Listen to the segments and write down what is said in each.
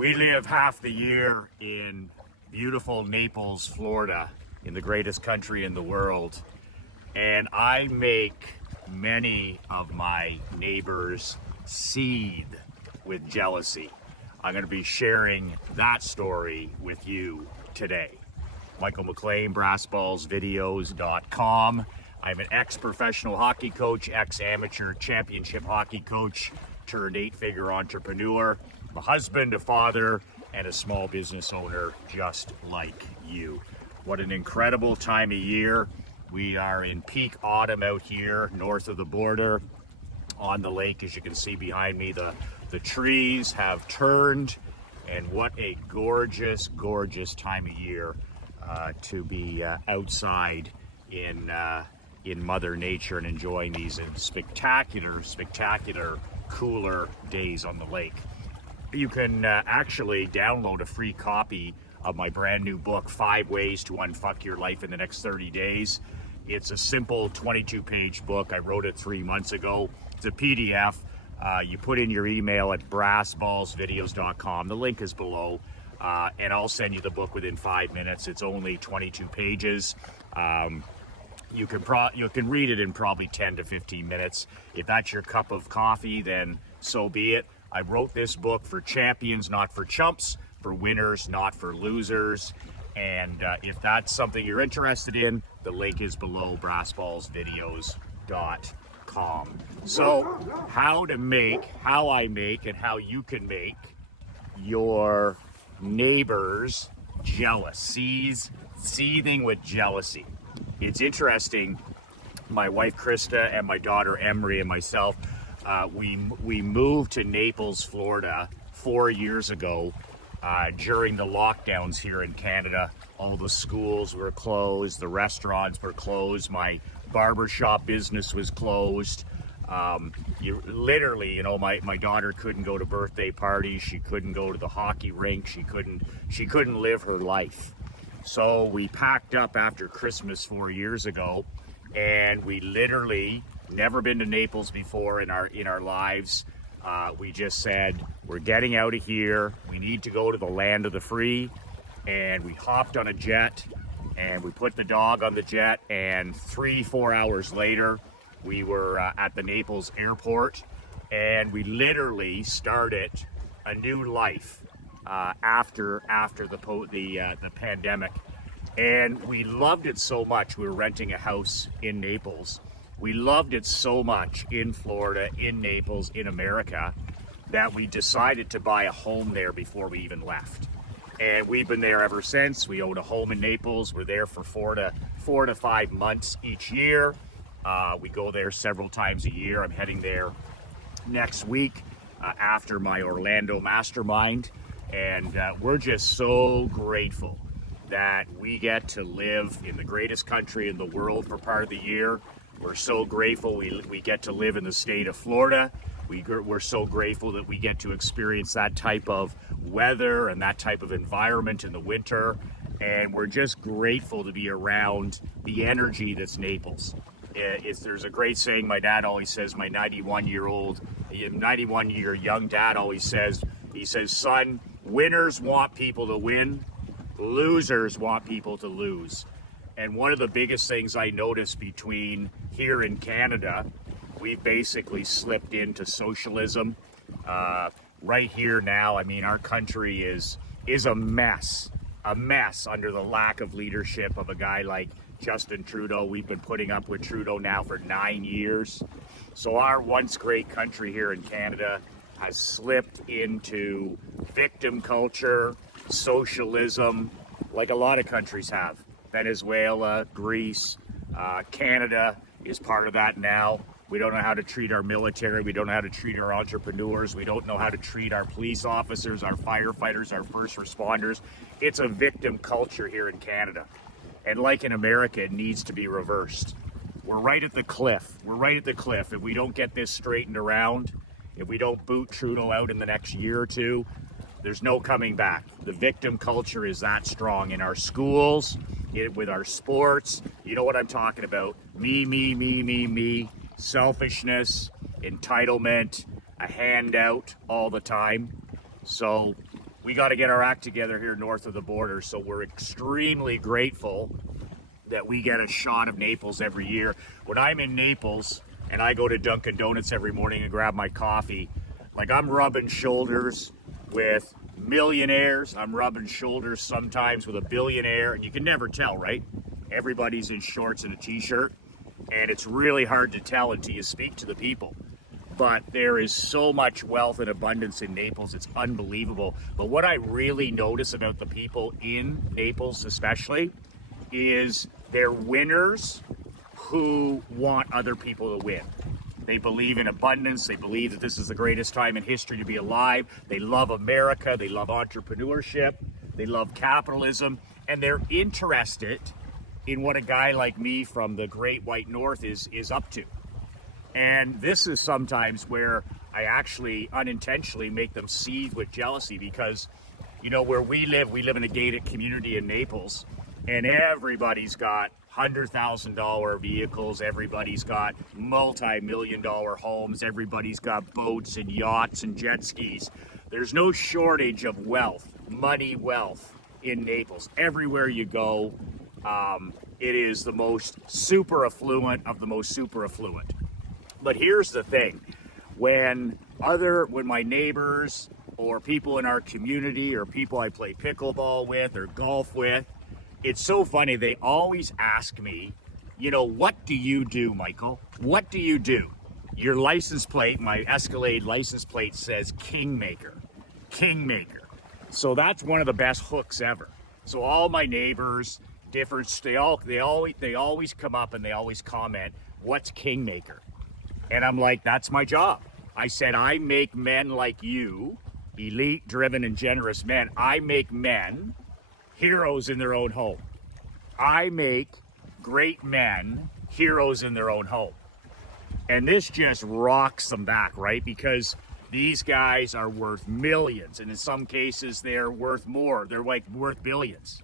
We live half the year in beautiful Naples, Florida, in the greatest country in the world. And I make many of my neighbors seethe with jealousy. I'm going to be sharing that story with you today. Michael McLean, brassballsvideos.com. I'm an ex-professional hockey coach, ex-amateur championship hockey coach, turned 8-figure entrepreneur. I'm a husband, a father, and a small business owner just like you. What an incredible time of year. We are in peak autumn out here north of the border on the lake. As you can see behind me, the trees have turned, and what a gorgeous, gorgeous time of year to be outside in Mother Nature and enjoying these spectacular, spectacular cooler days on the lake. You can actually download a free copy of my brand new book, 5 Ways to Unfuck Your Life in the Next 30 Days. It's a simple 22-page book. I wrote it 3 months ago. It's a PDF. You put in your email at brassballsvideos.com. The link is below, and I'll send you the book within 5 minutes. It's only 22 pages. You can read it in probably 10 to 15 minutes. If that's your cup of coffee, then so be it. I wrote this book for champions, not for chumps, for winners, not for losers. And if that's something you're interested in, the link is below, brassballsvideos.com. So how I make, and how you can make your neighbors jealous, seething with jealousy. It's interesting. My wife Krista and my daughter Emery and myself, we moved to Naples, Florida 4 years ago during the lockdowns here in Canada. All the schools were closed, the restaurants were closed, my barbershop business was closed. My daughter couldn't go to birthday parties, she couldn't go to the hockey rink, she couldn't live her life. So we packed up after Christmas 4 years ago, and we literally never been to Naples before in our lives. We just said, we're getting out of here. We need to go to the land of the free. And we hopped on a jet, and we put the dog on the jet, and 3-4 hours later, we were at the Naples airport, and we literally started a new life after the pandemic. And we loved it so much. We were renting a house in Naples. We loved it so much in Florida, in Naples, in America, that we decided to buy a home there before we even left. And we've been there ever since. We own a home in Naples. We're there for 4 to 5 months each year. We go there several times a year. I'm heading there next week after my Orlando mastermind. And we're just so grateful that we get to live in the greatest country in the world for part of the year. We're so grateful we get to live in the state of Florida. We're so grateful that we get to experience that type of weather and that type of environment in the winter. And we're just grateful to be around the energy that's Naples. There's a great saying my dad always says, my 91-year young dad always says, he says, son, winners want people to win, losers want people to lose. And one of the biggest things I noticed between here in Canada, we've basically slipped into socialism right here now. I mean, our country is a mess under the lack of leadership of a guy like Justin Trudeau. We've been putting up with Trudeau now for 9 years. So our once great country here in Canada has slipped into victim culture, socialism, like a lot of countries have. Venezuela, Greece, Canada is part of that now. We don't know how to treat our military. We don't know how to treat our entrepreneurs. We don't know how to treat our police officers, our firefighters, our first responders. It's a victim culture here in Canada. And like in America, it needs to be reversed. We're right at the cliff. We're right at the cliff. If we don't get this straightened around, if we don't boot Trudeau out in the next year or two, there's no coming back. The victim culture is that strong in our schools, with our sports. You know what I'm talking about. Me. Selfishness, entitlement, a handout all the time. So we got to get our act together here north of the border. So we're extremely grateful that we get a shot of Naples every year. When I'm in Naples and I go to Dunkin' Donuts every morning and grab my coffee, like I'm rubbing shoulders with millionaires. I'm rubbing shoulders sometimes with a billionaire, and you can never tell, right? Everybody's in shorts and a t-shirt, and it's really hard to tell until you speak to the people. But there is so much wealth and abundance in Naples, it's unbelievable. But what I really notice about the people in Naples especially is they're winners who want other people to win. They believe in abundance. They believe that this is the greatest time in history to be alive. They love America. They love entrepreneurship. They love capitalism. And they're interested in what a guy like me from the Great White North is up to. And this is sometimes where I actually unintentionally make them seethe with jealousy, because, you know, where we live in a gated community in Naples, and everybody's got $100,000 vehicles, everybody's got multi-million-dollar homes, everybody's got boats and yachts and jet skis. There's no shortage of wealth, money, wealth in Naples. Everywhere you go, it is the most super affluent of the most super affluent. But here's the thing, when my neighbors or people in our community or people I play pickleball with or golf with, it's so funny, they always ask me, you know, what do you do, Michael? What do you do? Your license plate, my Escalade license plate says Kingmaker. Kingmaker. So that's one of the best hooks ever. So all my neighbors, they always come up and they always comment, what's Kingmaker? And I'm like, that's my job. I said, I make men like you, elite, driven, and generous men. I make men heroes in their own home. I make great men heroes in their own home. And this just rocks them back, right? Because these guys are worth millions, and in some cases they're worth more. They're like worth billions.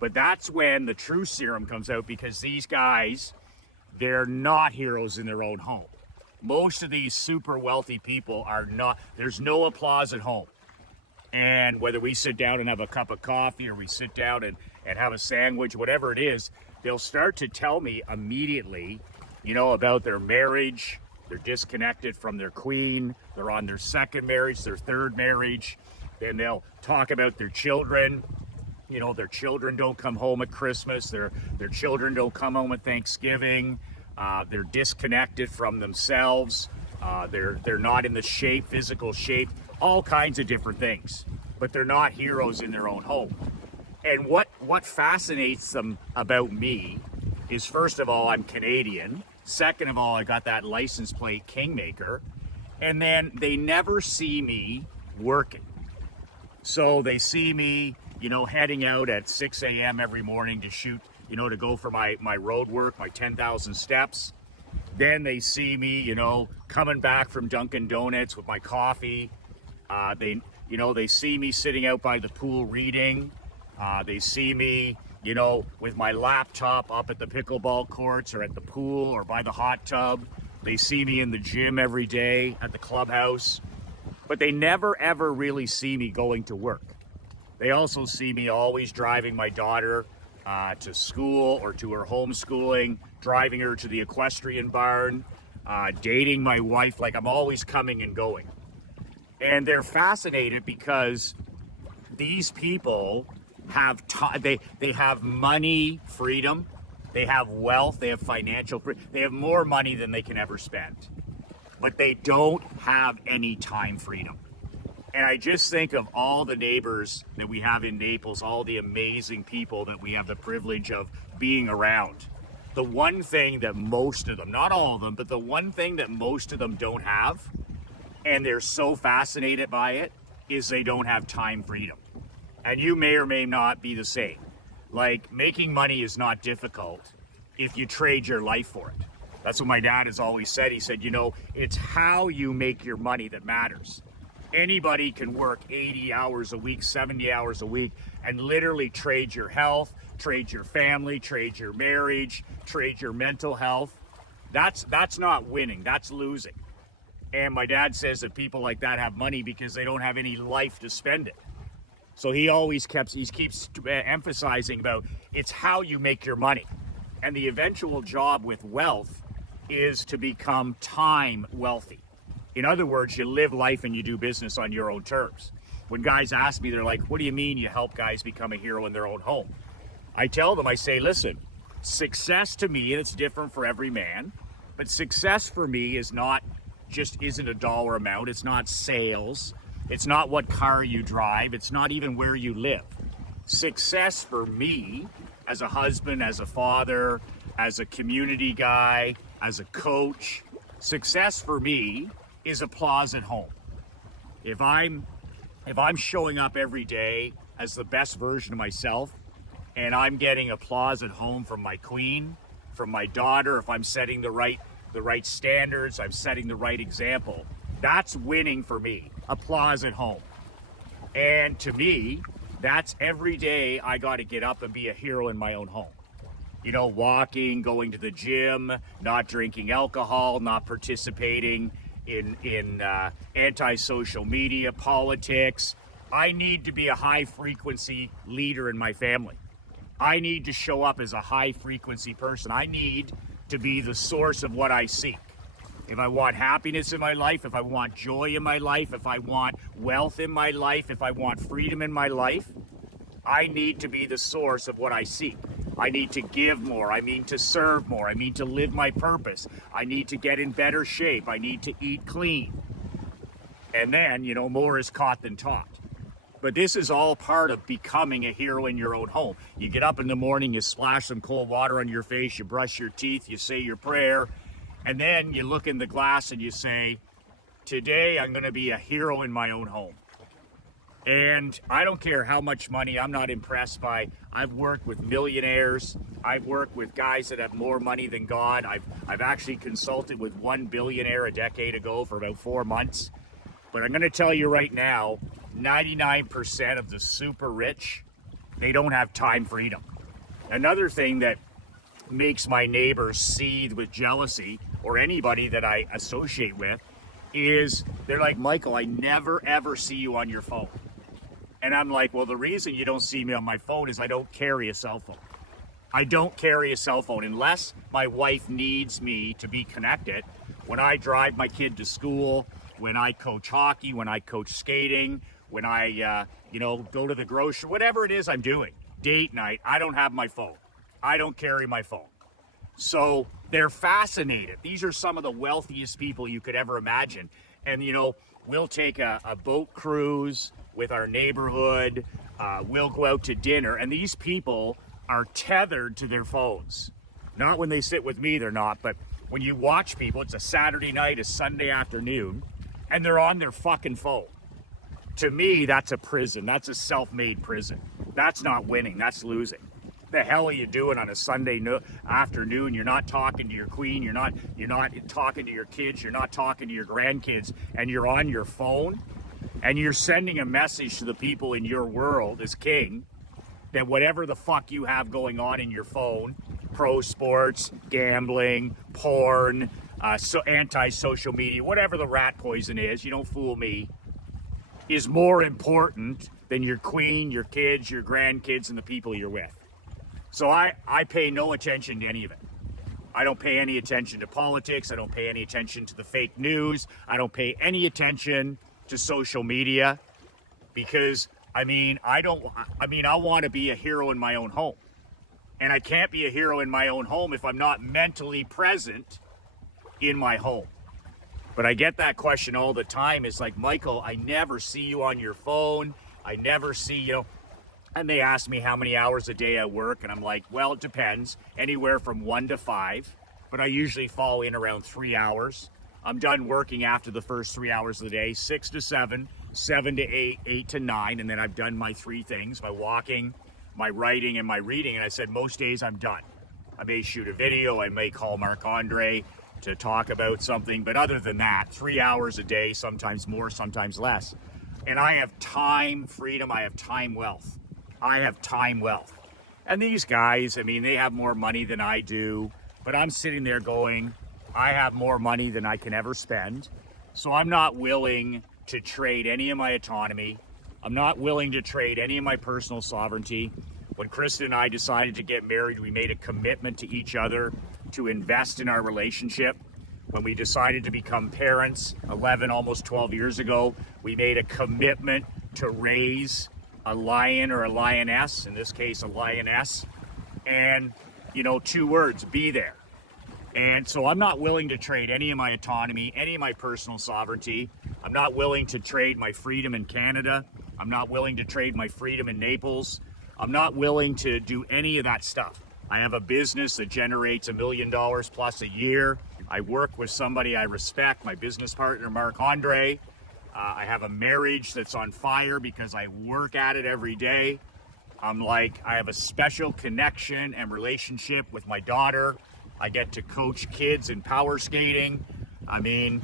But that's when the true serum comes out, because these guys, they're not heroes in their own home. Most of these super wealthy people are not. There's no applause at home. And whether we sit down and have a cup of coffee or we sit down and have a sandwich, whatever it is, they'll start to tell me immediately, you know, about their marriage. They're disconnected from their queen. They're on their second marriage, their third marriage. Then they'll talk about their children. You know, their children don't come home at Christmas. Their children don't come home at Thanksgiving. They're disconnected from themselves. They're not in the physical shape, all kinds of different things, but they're not heroes in their own home. And what fascinates them about me is, first of all, I'm Canadian. Second of all, I got that license plate Kingmaker. And then they never see me working. So they see me, you know, heading out at 6 a.m. every morning to shoot, you know, to go for my road work, my 10,000 steps. Then they see me, you know, coming back from Dunkin' Donuts with my coffee. They see me sitting out by the pool reading. They see me, you know, with my laptop up at the pickleball courts or at the pool or by the hot tub. They see me in the gym every day at the clubhouse. But they never, ever really see me going to work. They also see me always driving my daughter to school or to her homeschooling, driving her to the equestrian barn, dating my wife. Like, I'm always coming and going. And they're fascinated because these people have they have money freedom, they have wealth, they have financial freedom, they have more money than they can ever spend, but they don't have any time freedom. And I just think of all the neighbors that we have in Naples, all the amazing people that we have the privilege of being around. The one thing that most of them, not all of them, but the one thing that most of them don't have, and they're so fascinated by it, is they don't have time freedom. And you may or may not be the same. Like, making money is not difficult if you trade your life for it. That's what my dad has always said. He said, you know, it's how you make your money that matters. Anybody can work 80 hours a week, 70 hours a week, and literally trade your health, trade your family, trade your marriage, trade your mental health. That's not winning, that's losing. And my dad says that people like that have money because they don't have any life to spend it. So he keeps emphasizing about it's how you make your money. And the eventual job with wealth is to become time wealthy. In other words, you live life and you do business on your own terms. When guys ask me, they're like, what do you mean you help guys become a hero in their own home? I tell them, I say, listen, success to me, and it's different for every man, but success for me isn't a dollar amount. It's not sales. It's not what car you drive. It's not even where you live. Success for me, as a husband, as a father, as a community guy, as a coach, success for me is applause at home. If I'm showing up every day as the best version of myself, and I'm getting applause at home from my queen, from my daughter, if I'm setting the right standards, I'm setting the right example, that's winning for me. Applause at home. And to me, that's every day I got to get up and be a hero in my own home. You know, walking, going to the gym, not drinking alcohol, not participating in anti-social media, politics. I need to be a high-frequency leader in my family. I need to show up as a high-frequency person. I need to be the source of what I seek. If I want happiness in my life, if I want joy in my life, if I want wealth in my life, if I want freedom in my life, I need to be the source of what I seek. I need to give more. I mean to serve more. I mean to live my purpose. I need to get in better shape. I need to eat clean. And then, you know, more is caught than taught. But this is all part of becoming a hero in your own home. You get up in the morning, you splash some cold water on your face, you brush your teeth, you say your prayer, and then you look in the glass and you say, today I'm going to be a hero in my own home. And I don't care how much money, I'm not impressed by, I've worked with millionaires, I've worked with guys that have more money than God. I've actually consulted with one billionaire a decade ago for about 4 months. But I'm going to tell you right now, 99% of the super rich, they don't have time freedom. Another thing that makes my neighbors seethe with jealousy, or anybody that I associate with, is they're like, Michael, I never ever see you on your phone. And I'm like, well, the reason you don't see me on my phone is I don't carry a cell phone. I don't carry a cell phone unless my wife needs me to be connected. When I drive my kid to school, when I coach hockey, when I coach skating, when I, go to the grocery, whatever it is I'm doing, date night, I don't have my phone. I don't carry my phone. So they're fascinated. These are some of the wealthiest people you could ever imagine. And, we'll take a boat cruise with our neighborhood. We'll go out to dinner. And these people are tethered to their phones. Not when they sit with me, they're not. But when you watch people, it's a Saturday night, a Sunday afternoon, and they're on their fucking phone. To me, that's a prison. That's a self-made prison. That's not winning. That's losing. The hell are you doing on a Sunday afternoon? You're not talking to your queen. You're not talking to your kids. You're not talking to your grandkids, and you're on your phone, and you're sending a message to the people in your world as king that whatever the fuck you have going on in your phone, pro sports, gambling, porn, anti-social media, whatever the rat poison is, you don't fool me, is more important than your queen, your kids, your grandkids, and the people you're with. So I pay no attention to any of it. I don't pay any attention to politics. I don't pay any attention to the fake news. I don't pay any attention to social media because, I want to be a hero in my own home. And I can't be a hero in my own home if I'm not mentally present in my home. But I get that question all the time. It's like, Michael, I never see you on your phone. I never see you. And they ask me how many hours a day I work. And I'm like, well, it depends. Anywhere from 1 to 5. But I usually fall in around 3 hours. I'm done working after the first 3 hours of the day. 6 to 7, 7 to 8, 8 to 9. And then I've done my 3 things, my walking, my writing, and my reading. And I said, most days I'm done. I may shoot a video. I may call Marc-Andre to talk about something. But other than that, 3 hours a day, sometimes more, sometimes less. And I have time freedom. I have time wealth. I have time wealth. And these guys, they have more money than I do, but I'm sitting there going, I have more money than I can ever spend. So I'm not willing to trade any of my autonomy. I'm not willing to trade any of my personal sovereignty. When Kristen and I decided to get married, we made a commitment to each other to invest in our relationship. When we decided to become parents 11, almost 12 years ago, we made a commitment to raise a lion or a lioness, in this case, a lioness. And, you know, 2 words, be there. And so I'm not willing to trade any of my autonomy, any of my personal sovereignty. I'm not willing to trade my freedom in Canada. I'm not willing to trade my freedom in Naples. I'm not willing to do any of that stuff. I have a business that generates $1 million plus a year. I work with somebody I respect, my business partner, Mark Andre. I have a marriage that's on fire because I work at it every day. I have a special connection and relationship with my daughter. I get to coach kids in power skating. I mean,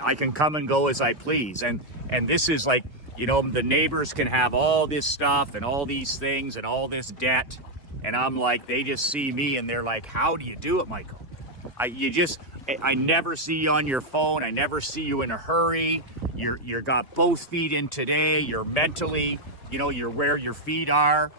I can come and go as I please. And this is like, you know, the neighbors can have all this stuff and all these things and all this debt. And I'm like, they just see me and they're like, how do you do it, Michael? I never see you on your phone. I never see you in a hurry. You're got both feet in today. You're mentally, you know, you're where your feet are.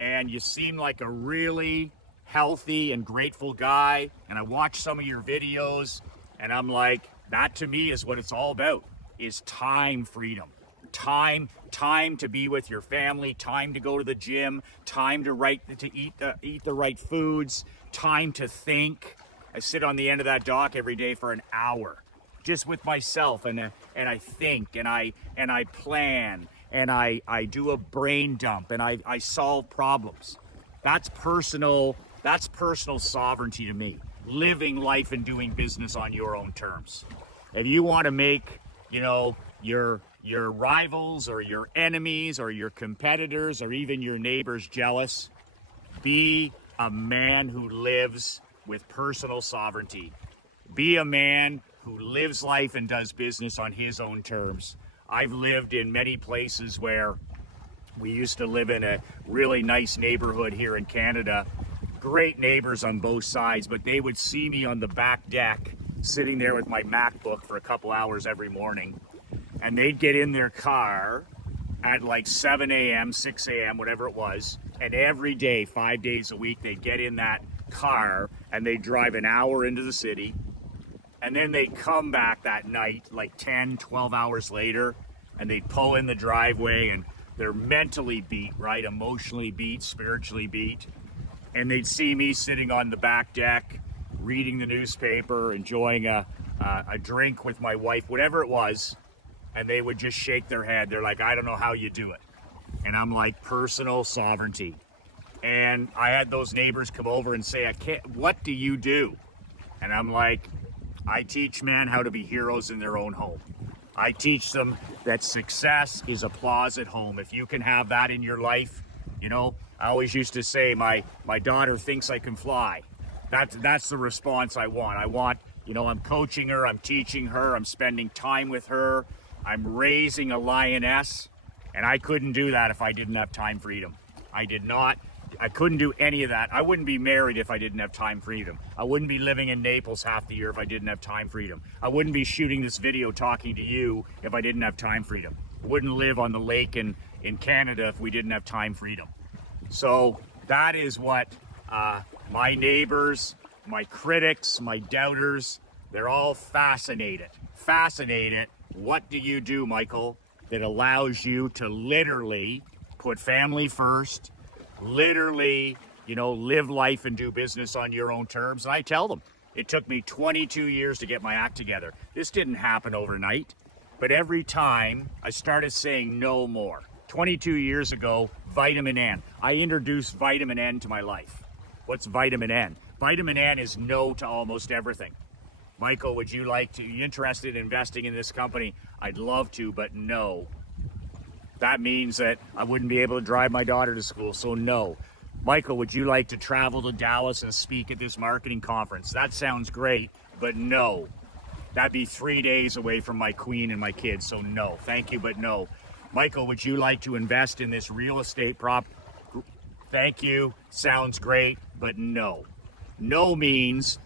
And you seem like a really healthy and grateful guy. And I watch some of your videos and I'm like, that to me is what it's all about, is time freedom. Time to be with your family, time to go to the gym, time to eat the right foods, time to think. I sit on the end of that dock every day for an hour, just with myself, and I think, and I plan, and I do a brain dump, and I solve problems. That's personal sovereignty to me. Living life and doing business on your own terms. If you want to make, you know, your rivals or your enemies or your competitors or even your neighbors jealous, be a man who lives with personal sovereignty. Be a man who lives life and does business on his own terms. I've lived in many places where we used to live in a really nice neighborhood here in Canada. Great neighbors on both sides, but they would see me on the back deck sitting there with my MacBook for a couple hours every morning. And they'd get in their car at like 7 a.m., 6 a.m., whatever it was. And every day, 5 days a week, they'd get in that car and they'd drive an hour into the city. And then they'd come back that night, like 10, 12 hours later, and they'd pull in the driveway and they're mentally beat, right? Emotionally beat, spiritually beat. And they'd see me sitting on the back deck, reading the newspaper, enjoying a drink with my wife, whatever it was. And they would just shake their head. They're like, I don't know how you do it. And I'm like, personal sovereignty. And I had those neighbors come over and say, what do you do? And I'm like, I teach men how to be heroes in their own home. I teach them that success is applause at home. If you can have that in your life, you know, I always used to say, my daughter thinks I can fly. That's the response I want. You know, I'm coaching her, I'm teaching her, I'm spending time with her. I'm raising a lioness, and I couldn't do that if I didn't have time freedom. I couldn't do any of that. I wouldn't be married if I didn't have time freedom. I wouldn't be living in Naples half the year if I didn't have time freedom. I wouldn't be shooting this video talking to you if I didn't have time freedom. I wouldn't live on the lake in Canada if we didn't have time freedom. So that is what my neighbors, my critics, my doubters, they're all fascinated. What do you do, Michael, that allows you to literally put family first, literally, you know, live life and do business on your own terms? And I tell them, it took me 22 years to get my act together. This didn't happen overnight, but every time I started saying no more. 22 years ago, vitamin N. I introduced vitamin N to my life. What's vitamin N? Vitamin N is no to almost everything. Michael, would you you interested in investing in this company? I'd love to, but no. That means that I wouldn't be able to drive my daughter to school, so no. Michael, would you like to travel to Dallas and speak at this marketing conference? That sounds great, but no. That'd be 3 days away from my queen and my kids, so no. Thank you, but no. Michael, would you like to invest in this real estate prop? Thank you, sounds great, but no. No means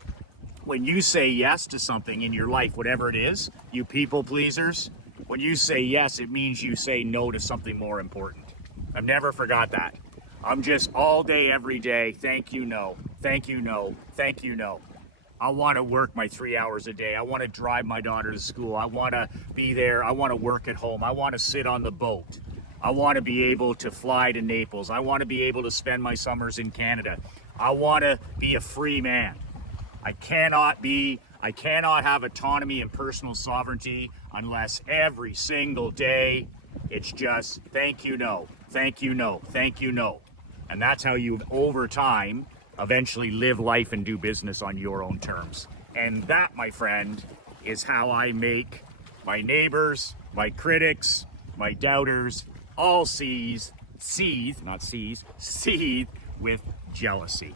when you say yes to something in your life, whatever it is, you people pleasers, When you say yes, it means you say no to something more important. I've never forgot that. I'm just all day, every day, thank you, no, thank you, no, thank you, no. I want to work my 3 hours a day. I want to drive my daughter to school. I want to be there. I want to work at home. I want to sit on the boat. I want to be able to fly to Naples. I want to be able to spend my summers in Canada. I want to be a free man. I cannot have autonomy and personal sovereignty unless every single day it's just thank you, no, thank you, no, thank you, no. And that's how you, over time, eventually live life and do business on your own terms. And that, my friend, is how I make my neighbors, my critics, my doubters, all seethe with jealousy.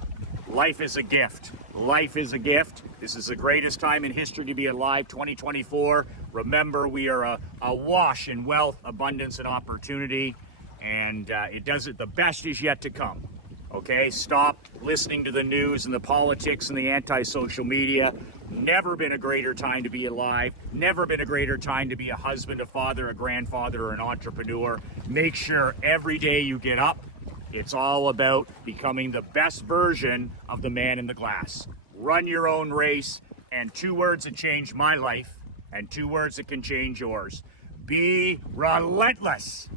Life is a gift. Life is a gift. This is the greatest time in history to be alive, 2024. Remember, we are awash in wealth, abundance, and opportunity. And the best is yet to come. Okay, stop listening to the news and the politics and the anti-social media. Never been a greater time to be alive. Never been a greater time to be a husband, a father, a grandfather, or an entrepreneur. Make sure every day you get up, it's all about becoming the best version of the man in the glass. Run your own race, and 2 words that changed my life, and 2 words that can change yours. Be relentless.